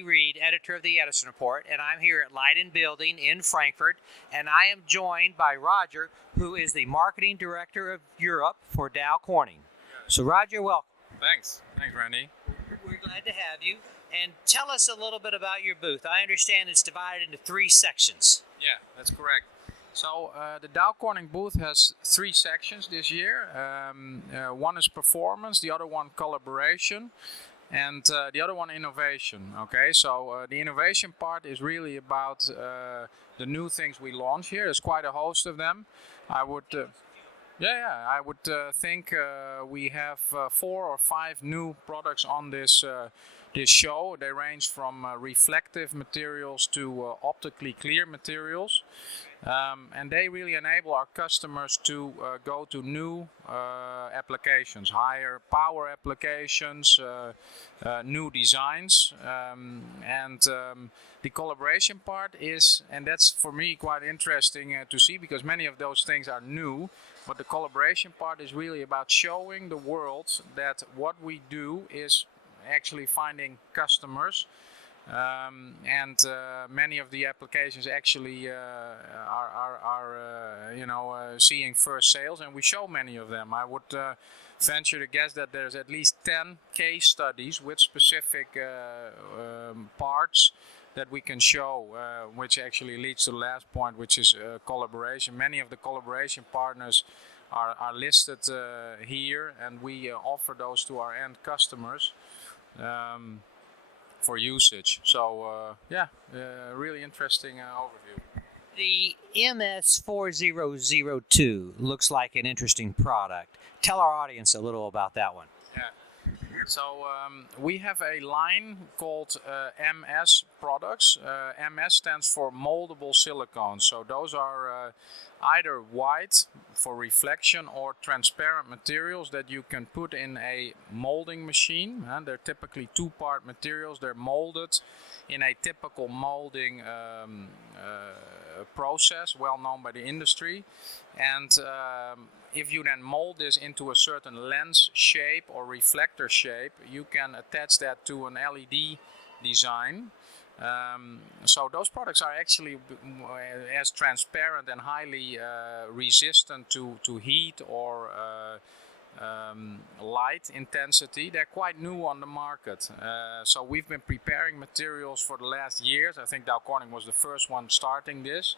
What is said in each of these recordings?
Randy Reed, editor of the Edison Report, and I'm here at Light & Building in Frankfurt, and I am joined by Roger, who is the Marketing Director of Europe for Dow Corning. So Roger, welcome. Thanks, Randy. We're glad to have you. And tell us a little bit about your booth. I understand it's divided into 3 sections. Yeah, that's correct. So the Dow Corning booth has 3 sections this year. One is performance, the other one collaboration, and the other one innovation. Okay, so the innovation part is really about the new things we launch here. There's quite a host of them. I would think we have 4 or 5 new products on this show. They range from reflective materials to optically clear materials. And they really enable our customers to go to new applications, higher power applications, new designs. The collaboration part is, and that's for me quite interesting to see, because many of those things are new, but the collaboration part is really about showing the world that what we do is actually finding customers. Many of the applications actually are seeing first sales, and we show many of them. I would venture to guess that there's at least 10 case studies with specific parts that we can show, which actually leads to the last point, which is collaboration. Many of the collaboration partners are listed here, and we offer those to our end customers for usage. So really interesting overview. The MS4002 looks like an interesting product. Tell our audience a little about that one. Yeah. So we have a line called MS products. MS stands for moldable silicones. So those are either white for reflection or transparent materials that you can put in a molding machine. And they're typically 2-part materials. They're molded in a typical molding process, well known by the industry. And if you then mold this into a certain lens shape or reflector shape, you can attach that to an LED design. So those products are actually as transparent and highly resistant to heat or light intensity. They're quite new on the market. So we've been preparing materials for the last years. I think Dow Corning was the first one starting this.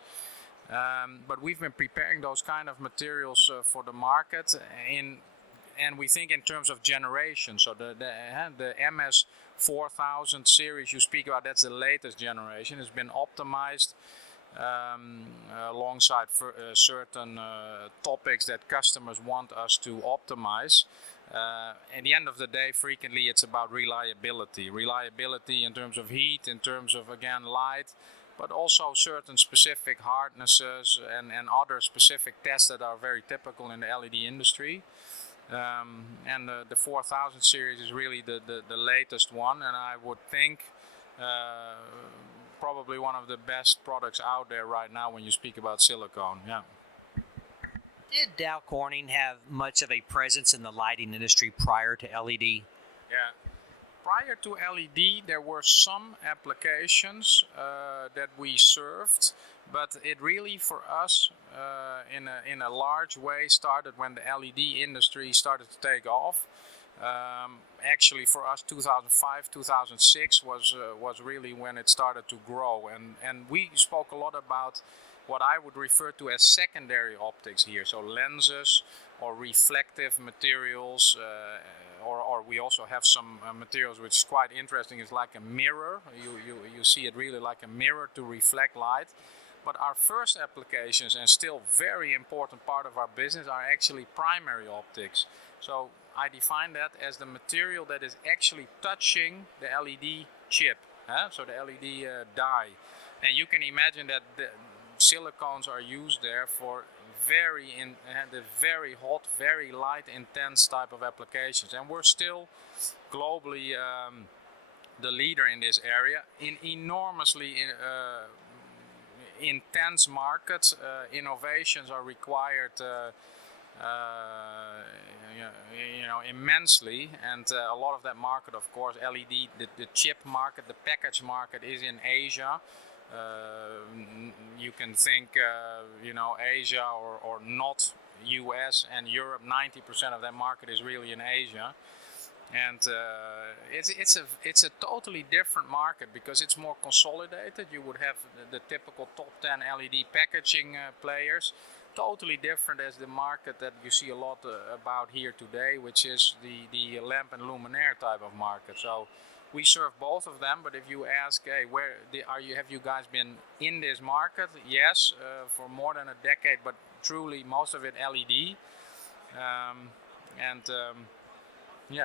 But we've been preparing those kind of materials for the market, and we think in terms of generation. So the MS4000 series you speak about, that's the latest generation. It's been optimized alongside certain topics that customers want us to optimize. At the end of the day, frequently it's about reliability. Reliability in terms of heat, in terms of, again, light, but also certain specific hardnesses and other specific tests that are very typical in the LED industry. And the 4000 series is really the latest one, and I would think probably one of the best products out there right now when you speak about silicone. Yeah. Did Dow Corning have much of a presence in the lighting industry prior to LED? Yeah. Prior to LED, there were some applications that we served, but it really, for us, in a large way, started when the LED industry started to take off. Actually, for us, 2005, 2006 was really when it started to grow, and we spoke a lot about what I would refer to as secondary optics here, so lenses or reflective materials, or we also have some materials which is quite interesting. It's like a mirror. You see it really like a mirror to reflect light. But our first applications, and still very important part of our business, are actually primary optics. So I define that as the material that is actually touching the LED chip, so the LED die. And you can imagine that the silicones are used there for the very hot, very light intense type of applications. And we're still globally the leader in this area. In enormously intense markets, innovations are required immensely, and a lot of that market, of course, LED, the chip market, the package market is in Asia. You can think, Asia or not US and Europe. 90% of that market is really in Asia, and it's a totally different market because it's more consolidated. You would have the typical top 10 LED packaging players. Totally different as the market that you see a lot about here today, which is the lamp and luminaire type of market. So we serve both of them, but if you ask, hey, have you guys been in this market? Yes, for more than a decade, but truly most of it LED.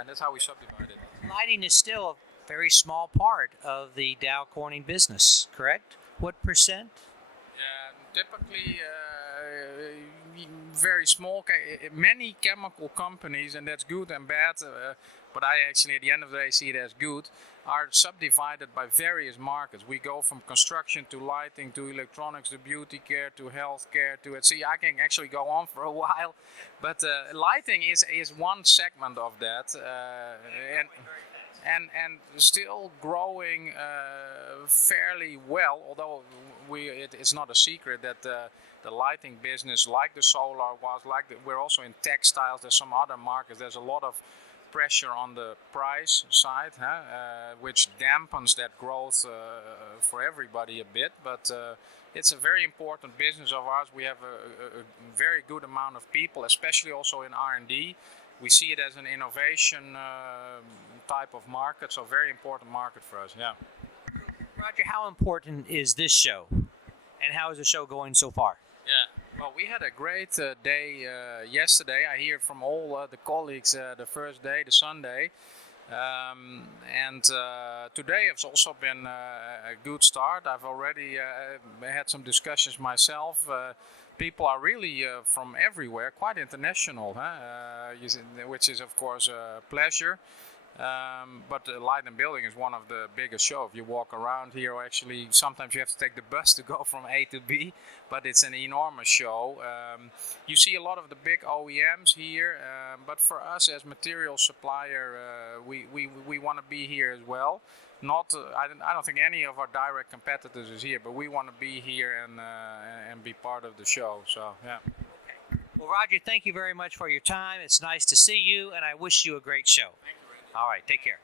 That's how we subdivide it. Lighting is still a very small part of the Dow Corning business, correct? What percent? Typically very small. Many chemical companies, and that's good and bad, but I actually at the end of the day see it as good, are subdivided by various markets. We go from construction to lighting to electronics to beauty care to healthcare to I can actually go on for a while, but lighting is one segment of that, and still growing fairly well, although it's not a secret that the lighting business, like the solar was, we're also in textiles, there's some other markets, there's a lot of pressure on the price side, which dampens that growth for everybody a bit, but it's a very important business of ours. We have a very good amount of people, especially also in R&D. We see it as an innovation type of market, so very important market for us. Yeah. Roger, how important is this show, and how is the show going so far? Yeah. Well, we had a great day yesterday. I hear from all the colleagues the first day, the Sunday, and today has also been a good start. I've already had some discussions myself. People are really from everywhere, quite international, which is of course a pleasure. But Light and Building is one of the biggest shows. If you walk around here, actually sometimes you have to take the bus to go from A to B, but it's an enormous show. You see a lot of the big OEMs here, but for us as material supplier, we want to be here as well. I don't think any of our direct competitors is here, but we want to be here and be part of the show. So yeah. Well, Roger, thank you very much for your time. It's nice to see you, and I wish you a great show. Thank you. All right, take care.